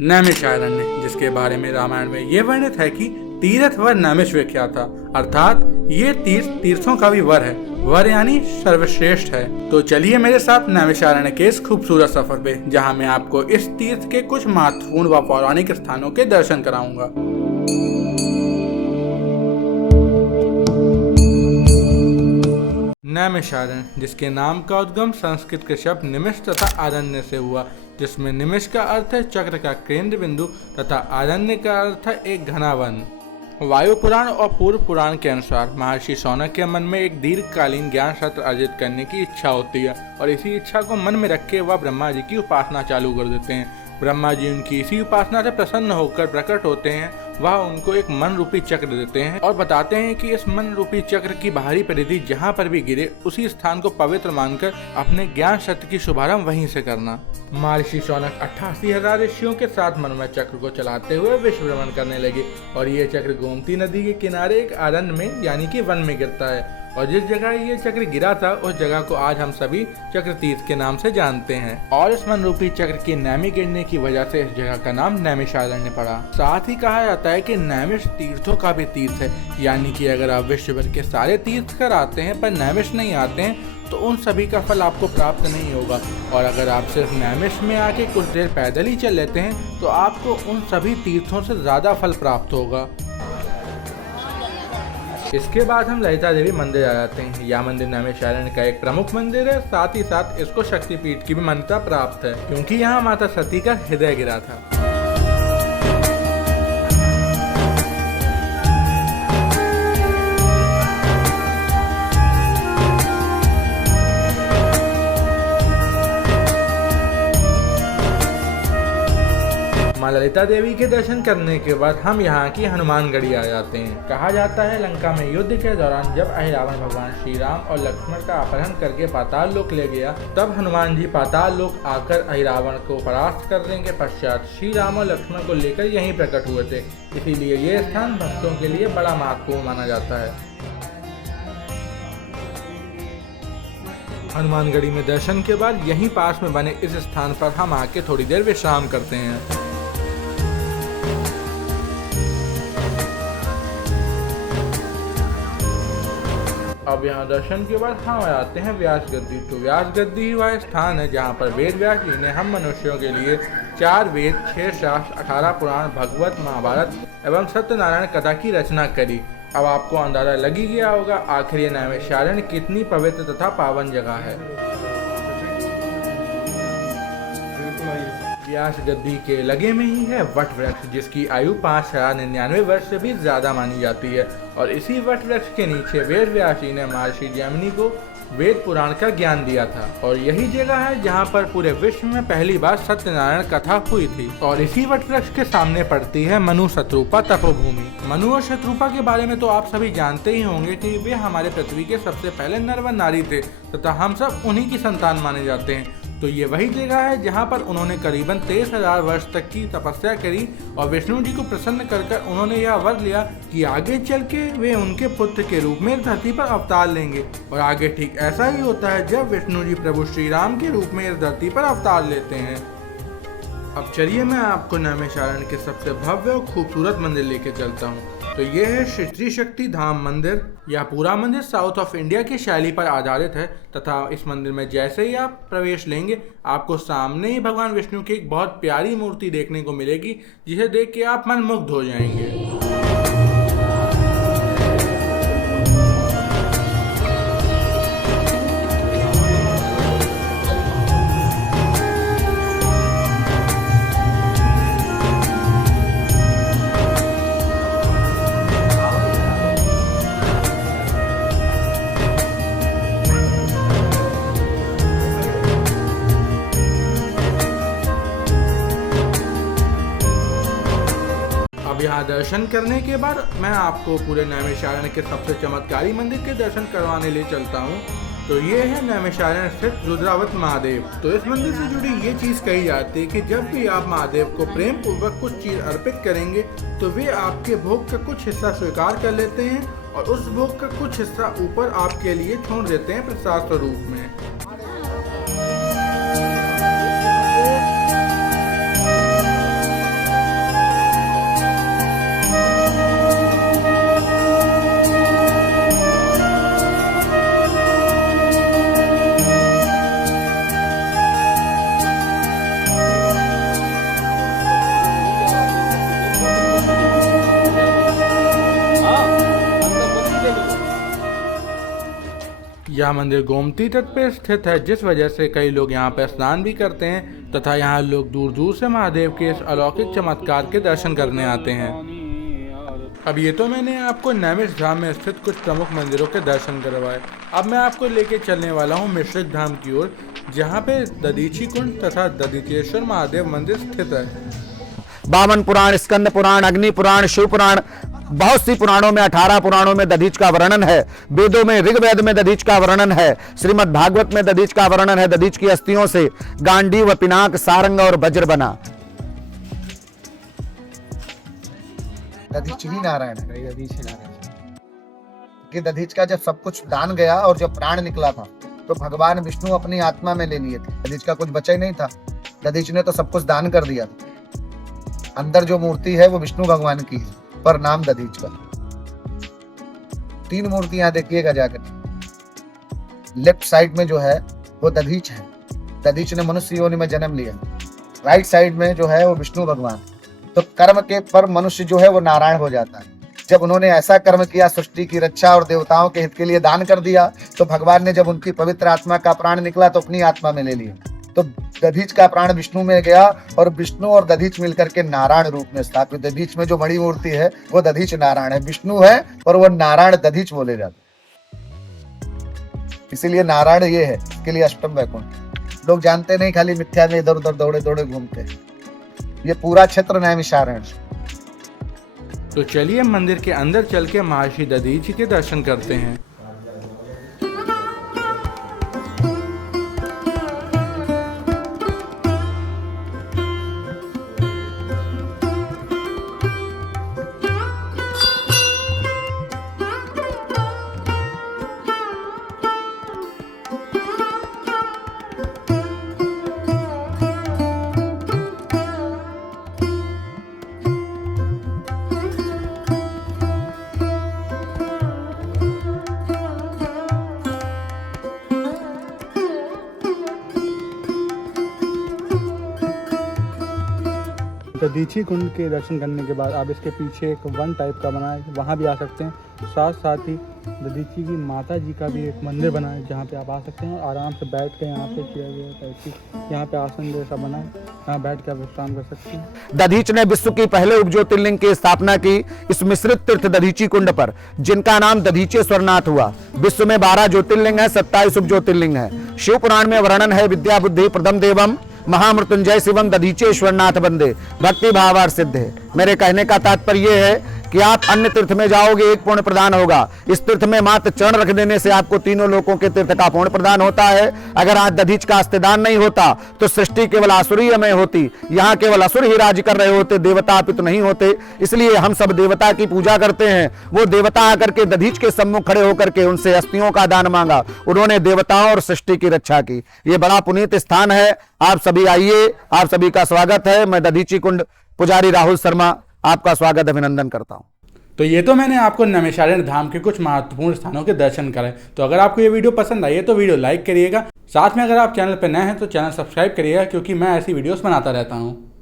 नैमिषारण्य, जिसके बारे में रामायण में ये वर्णित है कि तीर्थ वर नैमिष विख्यात था, अर्थात ये तीर्थों का भी वर है। वर यानी सर्वश्रेष्ठ है। तो चलिए मेरे साथ नैमिषारण्य के इस खूबसूरत सफर पे, जहाँ मैं आपको इस तीर्थ के कुछ महत्वपूर्ण व पौराणिक स्थानों के दर्शन कराऊंगा। नैमिषारण्य, जिसके नाम का उद्गम संस्कृत के शब्द निमिष तथा आरण्य से हुआ, जिसमें निमिष का अर्थ है चक्र का केंद्र बिंदु तथा आरण्य का अर्थ है एक घना वन। वायु पुराण और पूर्व पुराण के अनुसार महर्षि शौनक के मन में एक दीर्घकालीन ज्ञान सत्र अर्जित करने की इच्छा होती है और इसी इच्छा को मन में रख के वह ब्रह्मा जी की उपासना चालू कर देते हैं। ब्रह्मा जी उनकी इसी उपासना से प्रसन्न होकर प्रकट होते हैं। वह उनको एक मन रूपी चक्र देते हैं और बताते हैं कि इस मन रूपी चक्र की बाहरी परिधि जहाँ पर भी गिरे उसी स्थान को पवित्र मानकर अपने ज्ञान सत्र की शुभारंभ वहीं से करना। महर्षि शौनक 88,000 ऋषियों के साथ मनमय चक्र को चलाते हुए विश्व भ्रमण करने लगे और ये चक्र गोमती नदी के किनारे एक आरण्य में यानी कि वन में गिरता है और जिस जगह ये चक्र गिरा था उस जगह को आज हम सभी चक्र तीर्थ के नाम से जानते हैं और इस मन रूपी चक्र की नैमि गिरने की वजह से इस जगह का नाम नैमिषारण्य पड़ा। साथ ही कहा जाता है कि नैमिष तीर्थों का भी तीर्थ है, यानी कि अगर आप विश्व भर के सारे तीर्थ कर आते हैं पर नैमिष नहीं आते हैं तो उन सभी का फल आपको प्राप्त नहीं होगा और अगर आप सिर्फ नैमिष में आके कुछ देर पैदल ही चल लेते हैं तो आपको उन सभी तीर्थों से ज्यादा फल प्राप्त होगा। इसके बाद हम ललिता देवी मंदिर आ जाते हैं। यह मंदिर नैमिषारण्य का एक प्रमुख मंदिर है, साथ ही साथ इसको शक्तिपीठ की भी मान्यता प्राप्त है क्योंकि यहाँ माता सती का हृदय गिरा था। माँ ललिता देवी के दर्शन करने के बाद हम यहाँ की हनुमानगढ़ी आ जाते हैं। कहा जाता है लंका में युद्ध के दौरान जब अहिरावण भगवान श्री राम और लक्ष्मण का अपहरण करके पाताल लोक ले गया, तब हनुमान जी पाताल लोक आकर अहिरावण को परास्त करने के पश्चात श्री राम और लक्ष्मण को लेकर यहीं प्रकट हुए थे। इसीलिए ये स्थान भक्तों के लिए बड़ा महत्वपूर्ण माना जाता है। हनुमानगढ़ी में दर्शन के बाद यहीं पास में बने इस स्थान पर हम आके थोड़ी देर विश्राम करते हैं। अब यहाँ दर्शन के बाद हम आते हैं व्यास गद्दी। तो व्यास गद्दी ही वह स्थान है जहाँ पर वेद व्यास जी ने हम मनुष्यों के लिए 4 वेद, 6 शास्त्र, 18 पुराण, भगवत, महाभारत एवं सत्यनारायण कथा की रचना करी। अब आपको अंदाजा लग ही गया होगा आखिर ये नैमिषारण्य कितनी पवित्र तथा पावन जगह है। व्यास गद्दी के लगे में ही है वट वृक्ष, जिसकी आयु 5,099 वर्ष से भी ज्यादा मानी जाती है और इसी वट वृक्ष के नीचे वेद व्यास जी ने महर्षि जैमिनी को वेद पुराण का ज्ञान दिया था और यही जगह है जहाँ पर पूरे विश्व में पहली बार सत्यनारायण कथा हुई थी। और इसी वट वृक्ष के सामने पड़ती है मनु शत्रुपा तपोभूमि। मनु और शत्रुपा के बारे में तो आप सभी जानते ही होंगे कि वे हमारे पृथ्वी के सबसे पहले नर व नारी थे तथा हम सब उन्हीं की संतान माने जाते हैं। तो ये वही जगह है जहाँ पर उन्होंने करीबन 23,000 वर्ष तक की तपस्या करी और विष्णु जी को प्रसन्न कर उन्होंने यह वर लिया कि आगे चल के वे उनके पुत्र के रूप में धरती पर अवतार लेंगे। और आगे ठीक ऐसा ही होता है जब विष्णु जी प्रभु श्री राम के रूप में इस धरती पर अवतार लेते हैं। अब चलिए मैं आपको नैमिषारण्य के सबसे भव्य और खूबसूरत मंदिर लेके चलता हूँ। तो ये है श्री त्रिशक्ति धाम मंदिर। यह पूरा मंदिर साउथ ऑफ इंडिया की शैली पर आधारित है तथा इस मंदिर में जैसे ही आप प्रवेश लेंगे आपको सामने ही भगवान विष्णु की एक बहुत प्यारी मूर्ति देखने को मिलेगी, जिसे देख के आप मनमुग्ध हो जाएंगे। यहाँ दर्शन करने के बाद मैं आपको पूरे नैमिषारण्य के सबसे चमत्कारी मंदिर के दर्शन करवाने ले चलता हूँ। तो ये है नैमिषारण्य स्थित रुद्रावत महादेव। तो इस मंदिर से जुड़ी ये चीज कही जाती है कि जब भी आप महादेव को प्रेम पूर्वक कुछ चीज अर्पित करेंगे तो वे आपके भोग का कुछ हिस्सा स्वीकार कर लेते हैं और उस भोग का कुछ हिस्सा ऊपर आपके लिए छोड़ देते हैं प्रसाद स्वरूप में। यह मंदिर गोमती तट पर स्थित है, जिस वजह से कई लोग यहाँ पर स्नान भी करते हैं तथा यहाँ लोग दूर दूर से महादेव के इस अलौकिक चमत्कार के दर्शन करने आते हैं। अब ये तो मैंने आपको नैमिष धाम में स्थित कुछ प्रमुख मंदिरों के दर्शन करवाए। अब मैं आपको लेके चलने वाला हूँ मिश्रिक धाम की ओर, जहाँ पे दधीची कुंड तथा दधीचेश्वर महादेव मंदिर स्थित है। वामन पुराण, स्कंद पुराण, अग्नि पुराण, शिव पुराण, बहुत सी पुराणों में 18 पुराणों में दधीच का वर्णन है। वेदों में ऋग्वेद में दधीच का वर्णन है। श्रीमद् भागवत में दधीच का वर्णन है। दधीच की अस्थियों से गांडीव, पिनाक, सारंग और वज्र बना। दधीच ही नारायण है। कि दधीच का जब सब कुछ दान गया और जब प्राण निकला था तो भगवान विष्णु अपनी आत्मा में ले लिए थे। दधीच का कुछ बचा ही नहीं था। दधीच ने तो सब कुछ दान कर दिया था। अंदर जो मूर्ति है वो विष्णु भगवान की है, पर नाम दधीच का। 3 मूर्तियां देखिएगा जाकर। लेफ्ट साइड में जो है वो दधीच है। दधीच ने मनुष्य योनि में जन्म लिया। राइट साइड में जो है वो विष्णु भगवान। तो कर्म के पर मनुष्य जो है वो नारायण हो जाता है। जब उन्होंने ऐसा कर्म किया, सृष्टि की रक्षा और देवताओं के हित के लिए दान कर दिया, तो भगवान ने जब उनकी पवित्र आत्मा का प्राण निकला तो अपनी आत्मा में ले लिया। तो दधीच का प्राण विष्णु में गया और विष्णु और दधीच मिलकर के नारायण रूप में स्थापित। दधीच में जो बड़ी मूर्ति है वो दधीच नारायण है। विष्णु है और वो नारायण दधीच बोले जाते, इसीलिए नारायण ये है। इसके लिए अष्टम वैकुंठ लोग जानते नहीं, खाली मिथ्या में इधर उधर दौड़े दौड़े घूमते हैं। ये पूरा क्षेत्र नैमिषारण्य। तो चलिए मंदिर के अंदर चल के महर्षि दधीचि के दर्शन करते हैं। दधीची कुंड के दर्शन करने के बाद आप इसके पीछे एक वन टाइप का बना है, वहाँ भी आ सकते हैं। साथ साथ ही दधीची की माता जी का भी एक मंदिर बना है, जहाँ पे आप आ सकते हैं। आराम से बैठ के यहाँ पे किया गया टाइप की, यहाँ पे आसन जैसा बना है, यहाँ बैठ के आप विश्राम कर सकते हैं। दधीच ने विश्व की पहले उपज्योतिर्लिंग की स्थापना की इस मिश्रित तीर्थ दधीची कुंड पर, जिनका नाम दधीचेश्वरनाथ हुआ। विश्व में 12 ज्योतिर्लिंग है, 27 उपज्योतिर्लिंग है। शिव पुराण में वर्णन है, विद्या बुद्धि प्रदम देवम महामृत्युंजय शिवम दधीचेश्वरनाथ बंदे, भक्ति भावार सिद्ध है। मेरे कहने का तात्पर्य यह है कि आप अन्य तीर्थ में जाओगे, एक पुण्य प्रदान होगा। इस तीर्थ में मात्र चरण रख देने से आपको तीनों लोकों के तीर्थ का पुण्य प्रदान होता है। अगर आज दधीच का अस्तिदान नहीं होता तो सृष्टि केवल आसुरीय में होती। यहाँ केवल असुर ही राज्य कर रहे होते, देवता अपितु नहीं होते। इसलिए हम सब देवता की पूजा करते हैं। वो देवता आकर के दधीच के सम्मुख खड़े होकर के उनसे अस्थियों का दान मांगा। उन्होंने देवताओं और सृष्टि की रक्षा की। ये बड़ा पुनीत स्थान है। आप सभी आइए, आप सभी का स्वागत है। मैं दधीची कुंड पुजारी राहुल शर्मा आपका स्वागत अभिनंदन करता हूँ। तो ये तो मैंने आपको नैमिषारण्य धाम के कुछ महत्वपूर्ण स्थानों के दर्शन कराए। तो अगर आपको ये वीडियो पसंद आई है तो वीडियो लाइक करिएगा। साथ में अगर आप चैनल पर नए हैं तो चैनल सब्सक्राइब करिएगा, क्योंकि मैं ऐसी वीडियोस बनाता रहता हूँ।